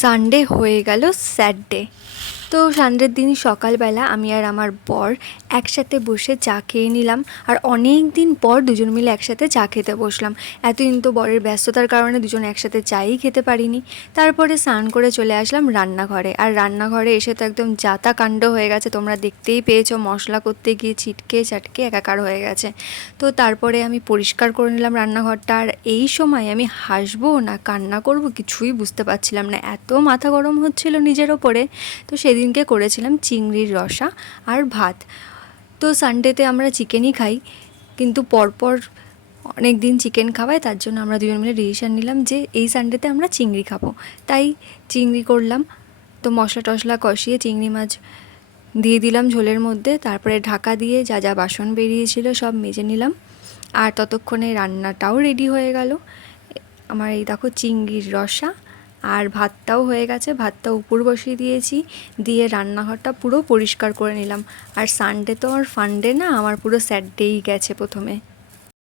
Sunday হয়ে গেল sad day. তো সানডের দিন সকালবেলা আমি আর আমার বর একসাথে বসে চা খেয়ে নিলাম। আর অনেক দিন পর দুজন মিলে একসাথে চা খেতে বসলাম। এতদিন তো বরের ব্যস্ততার কারণে দুজন একসাথে চাই খেতে পারিনি। তারপরে স্নান করে চলে আসলাম রান্নাঘরে। আর রান্নাঘরে এসে তো একদম যাতা কাণ্ড হয়ে গেছে, তোমরা দেখতেই পেয়েছো। মশলা করতে গিয়ে ছিটকে চাটকে একাকার হয়ে গেছে। তো তারপরে আমি পরিষ্কার করে নিলাম রান্নাঘরটা। আর এই সময় আমি হাসবো না কান্না করব কিছুই বুঝতে পারছিলাম না, এত মাথা গরম হচ্ছিল নিজের ওপরে। তো সেদিনকে করেছিলাম চিংড়ির রসা আর ভাত। তো সানডেতে আমরা চিকেনই খাই, কিন্তু পরপর অনেক দিন চিকেন খাওয়ায়, তার জন্য আমরা দুজন মিলে ডিসিশন নিলাম যে এই সানডেতে আমরা চিংড়ি খাবো। তাই চিংড়ি করলাম। তো মশলা টশলা কষিয়ে চিংড়ি মাছ দিয়ে দিলাম ঝোলের মধ্যে, তারপরে ঢাকা দিয়ে যা যা বাসন বেরিয়েছিল সব মেজে নিলাম। আর ততক্ষণে রান্নাটাও রেডি হয়ে গেল। আমার এই দেখো চিংড়ির রসা আর ভাতটাও হয়ে গেছে, ভাতটা উপর বসিয়ে দিয়েছি। দিয়ে রান্নাঘরটা পুরো পরিষ্কার করে নিলাম। আর সানডে তো আমার ফান্ডে না, আমার পুরো স্যাড ডেই গেছে প্রথমে।